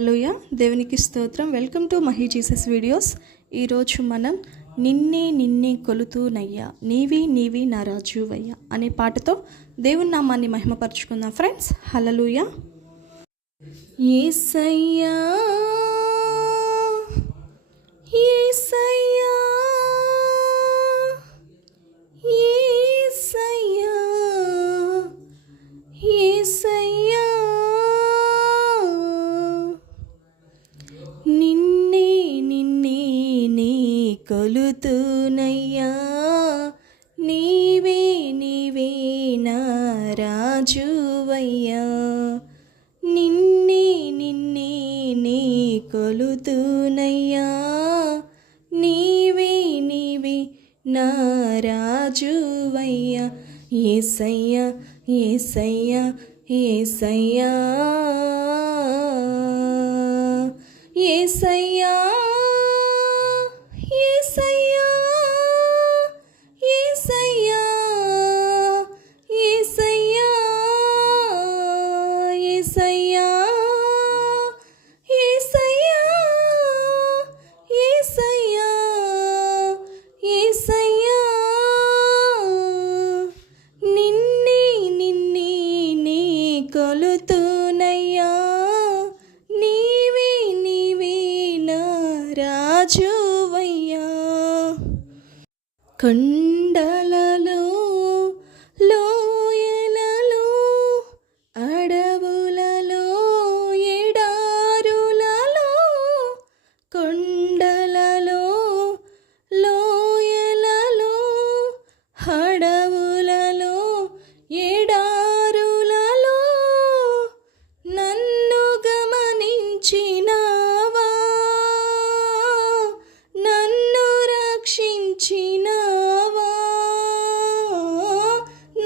హల్లెలూయా, దేవునికి స్తోత్రం. Welcome to Mahi Jesus videos. ఈరోజు మనం నిన్నే నిన్నే కొలుతూనయ్యా, నీవి నీవి నా రాజువయ్యా అనే పాటతో దేవుని నామాన్ని మహిమపరచుకుందాం ఫ్రెండ్స్. హల్లెలూయా. యేసయ్యా యేసయ్యా యేసయ్యా యేసయ్యా నిన్నే నిన్నే నీ కొలుతూనయ్యా, నీవే నీవే నా రాజువయ్యా. నిన్నే నిన్నే నీ కొలుతూనయ్యా, నీవే నీవే నా రాజువయ్యా. యేసయ్యా యేసయ్యా యేసయ్యా యేసయ్యా యేసయ్యా యేసయ్యా యేసయ్యా యేసయ్యా యేసయ్యా యేసయ్యా యేసయ్యా నిన్నే నిన్నే నీ కొలుతూనయ్యా, నీవే నీవే నా రాజువయ్యా. కొండలలో లోయలలో అడవులలో ఎడారులలో, కొండలలో లోయలలో అడవులలో ఎడారులలో నన్ను గమనించినావా, నన్ను రక్షించినావా,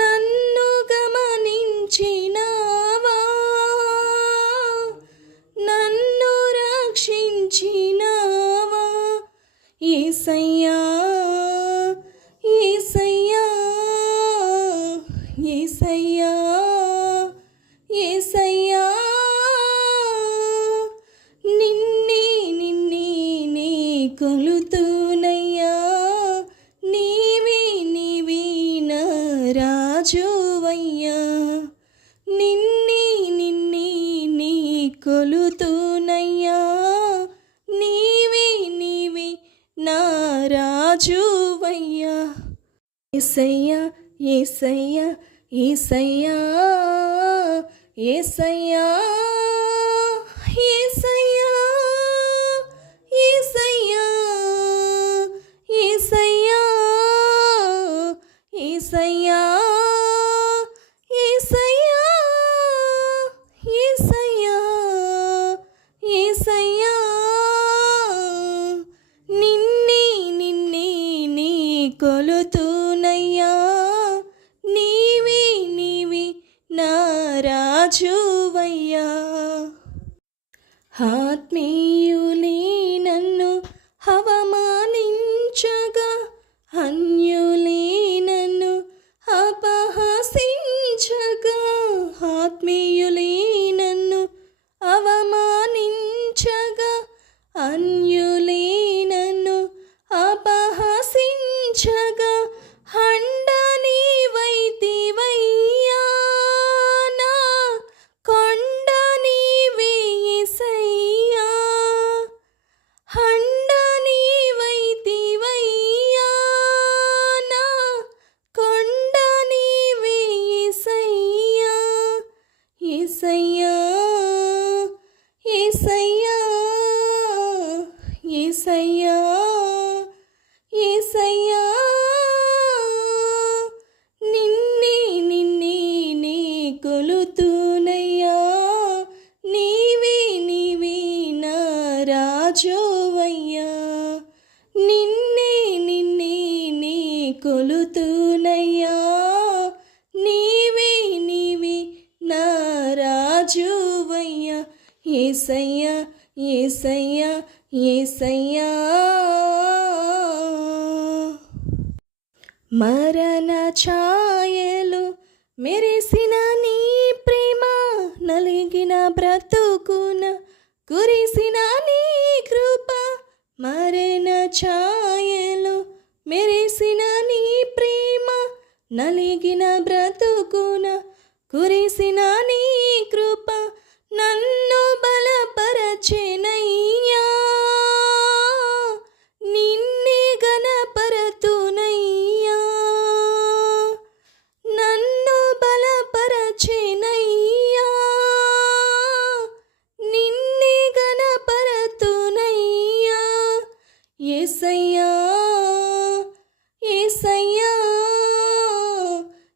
నన్ను గమనించినావా, నన్ను రక్షించినావా. యేసయ్యా యేసయ్యా యేసయ్యా యేసయ్యా నిన్నే నిన్నే నీ కొలుతూనయ్యా, నీవే నీవే నా రాజువయ్యా. నిన్నే నిన్నే నీ కొలుతూనయ్యా, నీవే నీవే నా రాజువయ్యా. యేసయ్యా యేసయ్యా యేసయ్యా యేసయ్యా యేసయ్యా యేసయ్యా యేసయ్యా యేసయ్యా యేసయ్యా యేసయ్యా యేసయ్యా నిన్నే నిన్నే నీ కొలుతూనయ్యా, నీవే నీవే నా రాజువయ్యా. ఆత్మీయులే నన్ను అవమానించగా, అన్యులే నన్ను అపహసించగా, ఆత్మీయులే నన్ను అవమానించగా, అన్యులే నన్ను అపహసించగా, అండ నీవైతివయ్యా, నా కొండ నీవే యేసయ్యా, అండ నీవైతివయ్యా, నా కొండ నీవే యేసయ్యా. యేసయ్యా యేసయ్యా యేసయ్యా యేసయ్యా నిన్నే నిన్నే నీ కొలుతూనయ్యా, నీవే నీవే నా రాజువయ్యా. నిన్నే నిన్నే నీ కొలుతూనయ్యా, నీవే నీవే నా రాజువయ్యా. యేసయ్యా యేసయ్యా యేసయ్యా మరణ ఛాయలు మెరిసిన నీ ప్రేమ, నలిగిన బ్రతుకున కురిసిన నీ కృప మరెన ఛాయలో మెరిసిన నీ ప్రేమ నలిగిన బ్రతుకున కురిసిన నీ కృప నన్ను బలపరచెనయ్యా నిన్నే గణపరతునయ్యా నన్ను బలపరచెనయ్యా నిన్నే గణపరతునయ్యా యేసయ్యా యేసయ్యా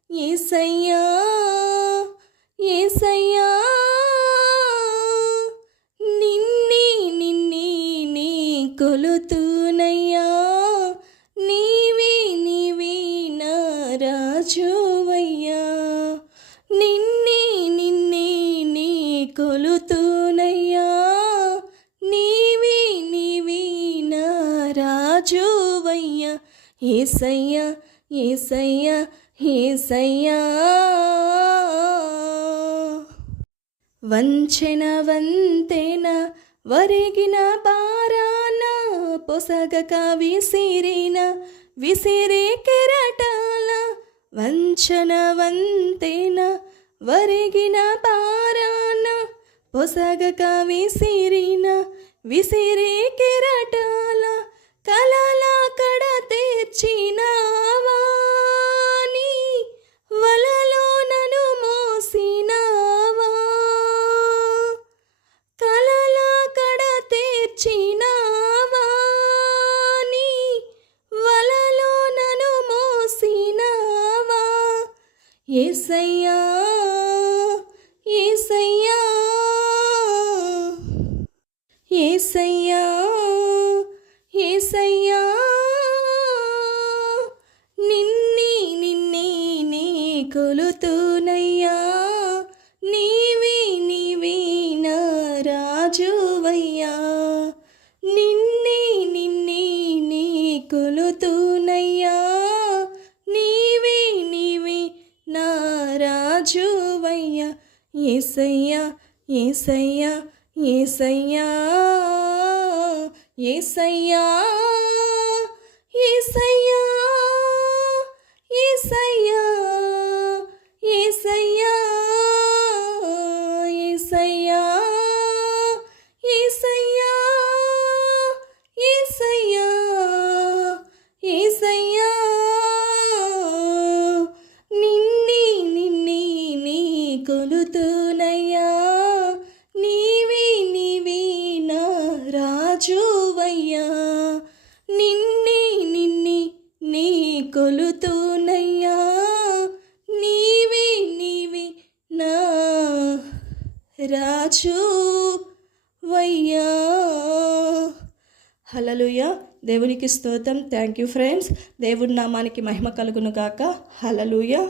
యేసయ్యా యేసయ్యా నిన్నే నిన్నే నీ కొలుతునయ్యా నీవే నీవే నా రాజువయ్యా నిన్నే నిన్నే నీ కొలుతునయ్యా నీవే నీవే నా రాజువయ్యా యేసయ్యా యేసయ్యా యేసయ్యా వంచెన వంతెన వరిగిన పారాన పొసగక విసిరే కెరటాల వంచన వంతెన వరిగిన పారాన పొసగక విసిరే కెరటాల కలల కడ తీర్చినావా నీ వలలో నన్ను మోసినావా కలల కడ తీర్చినావా నీ వలలో నన్ను మోసినావా యేసయ్యా యేసయ్యా యేసయ్యా యేసయ్యా నిన్నే నిన్నే నీ కొలుతునయ్యా నీవే నీవే నా రాజువయ్యా నిన్నే నిన్నే నీ కొలుతునయ్యా నీవే నీవే నా రాజువయ్యా యేసయ్యా యేసయ్యా యేసయ్యా యేసయ్యా యేసయ్యా యేసయ్యా యేసయ్యా యేసయ్యా యేసయ్యా యేసయ్యా యేసయ్యా నిన్నే నిన్నే నీ కొలుతునయ్యా నీవే నీవే నా రాజువయ్యా నిన్నే నిన్నే నీ కొలుతునయ్యా నీవే నీవే నా రాజువయ్యా హల్లెలూయా దేవునికి స్తోత్రం థ్యాంక్ యూ ఫ్రెండ్స్ దేవుడి నామానికి మహిమ కలుగును గాక హల్లెలూయా